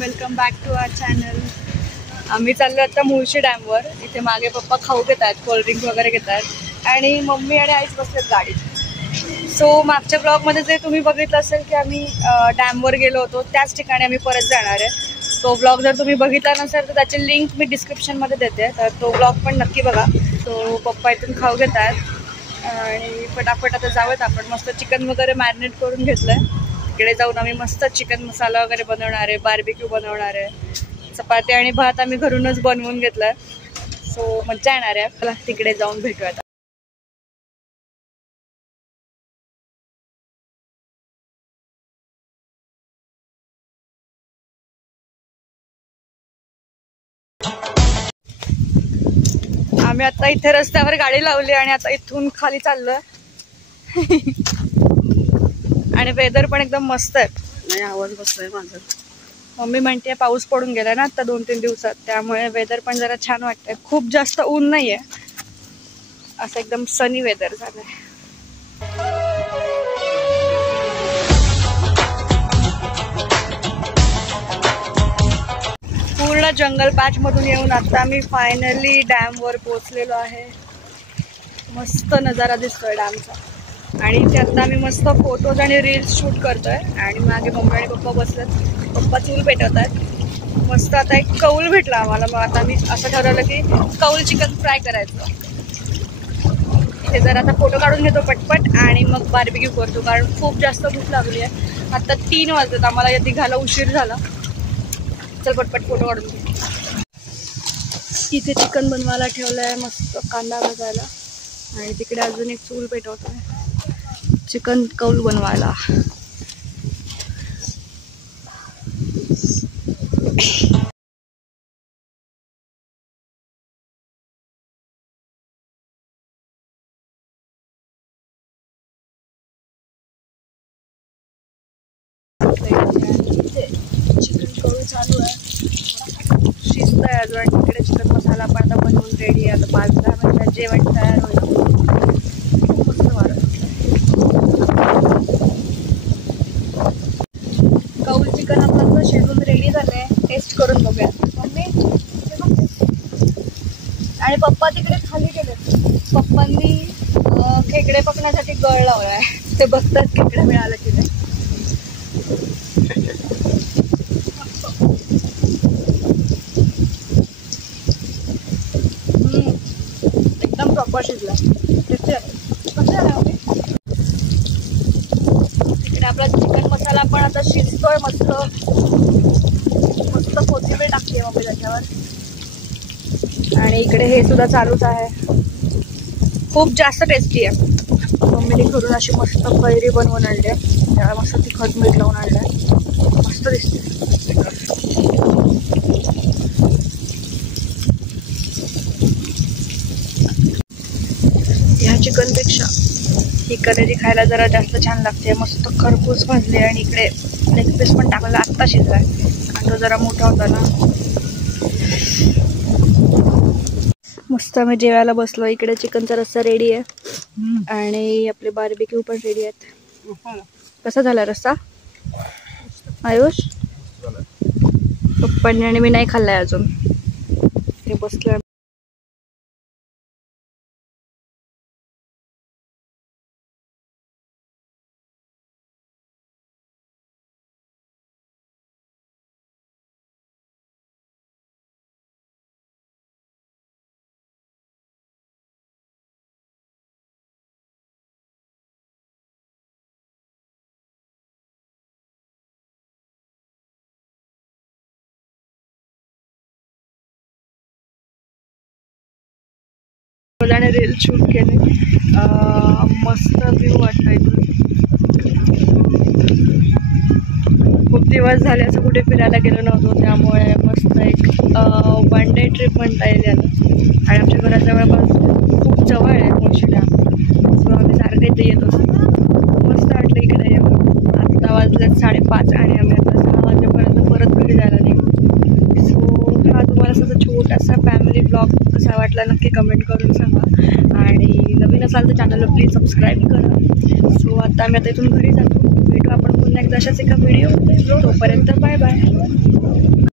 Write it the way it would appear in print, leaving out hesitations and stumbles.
Welcome back to our channel. आम्ही चाललो आता मुळशी डॅमवर. इथे मागे पप्पा खाऊ घेत आहेत, कोल्ड्रिंक वगैरे घेत आहेत आणि मम्मी आणि आईच बसलेत गाडीत. सो मागच्या ब्लॉगमध्ये जे तुम्ही बघितलं असेल की आम्ही डॅमवर गेलो होतो, त्याच ठिकाणी आम्ही परत जाणार आहे. तो ब्लॉग जर तुम्ही बघितला नसेल तर त्याची लिंक मी डिस्क्रिप्शनमध्ये देते, तर तो ब्लॉग पण नक्की बघा. सो पप्पा इथून खाऊ घेत आहेत आणि फटाफट आता जाऊयात. आपण मस्त चिकन वगैरे मॅरिनेट करून घेतलं आहे. तिकडे जाऊन आम्ही मस्त चिकन मसाला वगैरे बनवणार आहे, बार्बिक्यू बनवणार आहे. चपाती आणि भात आम्ही घरूनच बनवून घेतलाय. सो मज्जा येणार आहे. चला तिकडे जाऊन भेटूयात. आम्ही आता इथे रस्त्यावर गाडी लावली आणि आता इथून खाली चाललोय. आणि वेदर पण एकदम मस्त आहे. नाही आवाज बसलाय माझा. मम्मी म्हणते पाऊस पडून गेला ना आता 2-3 दिवसात, त्यामुळे वेदर पण जरा छान वाटतंय. खूप जास्त ऊन नाहीये, असं एकदम सनी वेदर झालंय. पूर्ण जंगल पॅच मधून येऊन आता आम्ही फायनली डॅम वर पोहोचलेलो आहे. मस्त नजारा दिसतोय डॅमचा आणि इथे आता आम्ही मस्त फोटोज आणि रील्स शूट करतोय. आणि मागे मम्मी आणि पप्पा बसलेत. पप्पा चूल पेटवत आहेत. मस्त आता एक कौल भेटला आम्हाला, मग आता मी असं ठरवलं की कौल चिकन फ्राय करायचं. इथे जर आता फोटो काढून घेतो पटपट आणि मग बार्बिक्यू करतो, कारण खूप जास्त भूक लागली आहे. आता 3 वाजतात, आम्हाला या निघायला उशीर झाला. चल पटपट फोटो काढून घे. इथे चिकन बनवायला ठेवलंय, मस्त कांदा भाजायला आणि तिकडे अजून एक चूल पेटवतोय चिकन कौल बनवायला. चिकन कौल चालू आहे, शिजत आहे अजून. आणि तिकडे चिकन मसाला पण आता बनवून रेडी आहे. आता 5-10 मिनिटात जेवण तयार होईल. मस्त वारं कौल चिकन आपलं शिजून रेडी झालंय. टेस्ट करून बघूया. मम्मी आणि पप्पा तिकडे खाली गेले. पप्पांनी खेकडे पकडण्यासाठी गळ लावलाय. ते बघतात खेकडे मिळालं की नाही. एकदम प्रॉपर शिजला. तिकडे आपला चिकन मसाला पण आता शिजतोय. मस्त मस्त कोथिंबीर टाकते मम्मी त्याच्यावर. आणि इकडे हे सुद्धा चालूच आहे. खूप जास्त टेस्टी आहे. मम्मीने घरून अशी मस्त कैरी बनवून आणली आहे. त्याला मस्त तिखट मीठ लावून आणलं आहे. मस्त दिसते. ह्या चिकनपेक्षा ही कलेजी खायला जरा जास्त छान लागते. मस्त खरपूस भाजली आणि इकडे लेग पीस पण टाकलेला, आत्ता शिजलाय. कांदा जरा मोठा होता ना. मस्त आम्ही जेवायला बसलो. इकडे चिकनचा रस्सा रेडी आहे आणि आपले बार्बिक्यू पण रेडी आहेत. कसा झाला रस्सा आयुष? पप्पांनी आणि मी नाही खाल्लाय अजून. ते बसलोय. आणि रील शूट केले. मस्त व्ह्यू वाटतं इथून. खूप दिवस झाले असं कुठे फिरायला गेलो नव्हतो, त्यामुळे मस्त एक 1 डे ट्रिप म्हणता येईल याला. आणि आमच्या घराजवळपास खूप जवळ आहे मुळशी डॅम. सो आम्ही सारखं इथे येत होतो. मस्त वाटलं इकडे येऊन. आता वाजले 5:30 आणि आम्ही आता 6 वाजेपर्यंत परत घरी जायला निघू. सो हा तुम्हाला असा छोटासा फॅमिली ब्लॉग कसा वाटला नक्की कमेंट करून सांगा. आणि नवीन असाल तर चॅनलला प्लीज सबस्क्राईब करा. सो आता आम्ही आता इथून घरी जातो. भेटू आपण पुन्हा एकदा अशाच एका व्हिडिओ. तोपर्यंत बाय बाय.